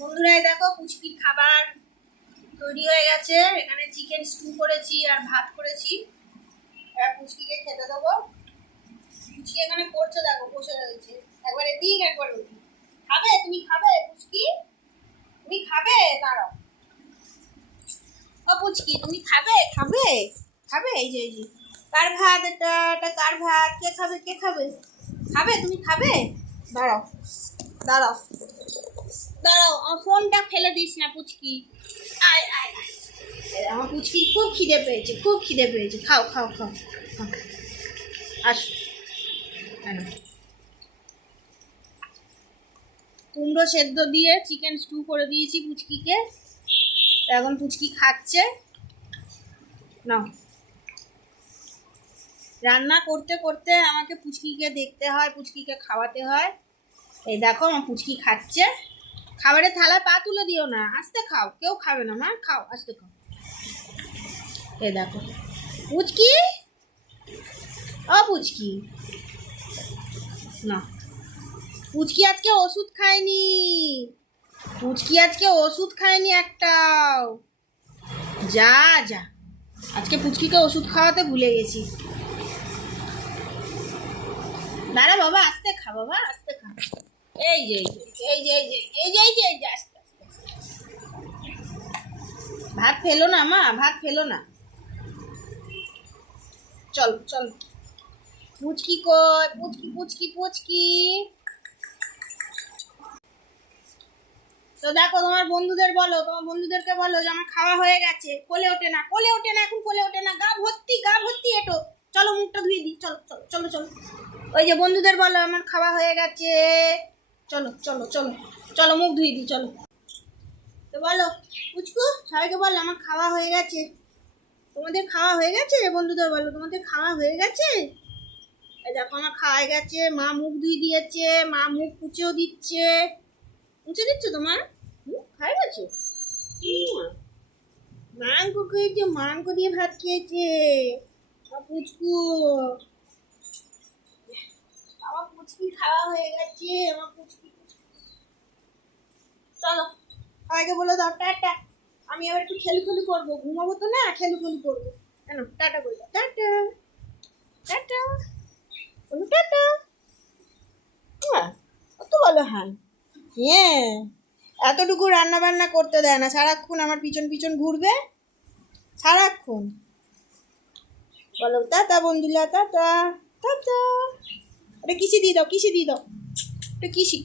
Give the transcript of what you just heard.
বন্ধুরা দেখো পুচকির খাবার তৈরি হয়ে গেছে। এখানে চিকেন স্টু করেছি আর ভাত করেছি। এবার পুচকিকে খেতে দেবো। পুচকি এখানে করছে, দেখো বসে রয়েছে, একবার এদিক একবার ওদিক। খাবে? তুমি খাবে পুচকি? তুমি খাবে? দাঁড়াও। ও পুচকি তুমি খাবে? খাবে খাবে এই যে কার ভাত এটা? এটা কার ভাত? কে খাবে? কে খাবে? খাবে? তুমি খাবে? দাঁড়াও দাঁড়াও দাঁড়াও, আমার ফোনটা ফেলে দিস না পুচকি। আয় আয় আয়। আমার পুচকি খুব খিদে পেয়েছে, খুব খিদে পেয়েছে। খাও খাও খাও খাও। আস। কুমড়ো সেদ্ধ দিয়ে চিকেন স্টু করে দিয়েছি পুচকিকে। এখন পুচকি খাচ্ছে। না, রান্না করতে করতে আমাকে পুচকিকে দেখতে হয়, পুচকিকে খাওয়াতে হয়। এই দেখো আমার পুচকি খাচ্ছে। খাবারের থালায় পা তুলে দিও না, আস্তে খাও, কেউ খাবে না মা, খাও আস্তে খাও। এই দেখো পুচকি, ও পুচকি না, পুচকি আজকে ওষুধ খায়নি, পুচকি আজকে ওষুধ খায়নি একটাও। যা যা, আজকে পুচকিকে ওষুধ খাওয়াতে ভুলে গেছি। দাঁড়া বাবা, আস্তে খা বাবা, আস্তে খা। এই যে এই যে এই যে এই যে এই যে এই যে আস্তে আস্তে। ভাত ফেলো না মা, ভাত ফেলো না। চল চল। পুচকি কই? পুচকি পুচকি পুচকি। তো দেখো তোমার বন্ধুদের বলো, তোমার বন্ধুদেরকে বলো যে আমার খাওয়া হয়ে গেছে। কোলে ওঠে না, কোলে ওঠে না, এখন কোলে ওঠে না, গা ভর্তি গা ভর্তি এটো। চলো মুখটা ধুয়ে দিই, চলো চলো চলো চলো। ওই যে বন্ধুদের বলো আমার খাওয়া হয়ে গেছে। চলো চলো চলো চলো, মুখ ধুয়ে দিই চলো। তো বলো পুচকু, সবাইকে বলো আমার খাওয়া হয়ে গেছে। তোমাদের খাওয়া হয়ে গেছে? বন্ধুদের বলো তোমাদের খাওয়া হয়ে গেছে। এই দেখো আমার খাওয়া হয়ে গেছে, মা মুখ ধুয়ে দিয়েছে, মা মুখ মুছেও দিচ্ছে। মুছে দিচ্ছে তোমার মুখ? খাই গেছে মাংস খেয়েছে, মাংস দিয়ে ভাত খেয়েছে পুচকু। আমার পুচকি খাওয়া হয়ে গেছে, আমার পুচকি। চলো আগে বলে দাও টাটা। আমি আবার একটু খেলু করবো, ঘুমাবো তো না, খেলু করবো। কেন টাটা বললো, টাটা টাটা বলো, টাটা। কত বলো হ্যাঁ। হ্যাঁ, এতটুকু রান্না বান্না করতে দেয় না, সারাক্ষণ আমার পিছন পিছন ঘুরবে সারাক্ষণ। বলো টাটা বন্ধুরা, টাটা টাটা। ওটা কিসে দিয়ে দাও, কিসে দিয়ে দাও, ওটা কিসি।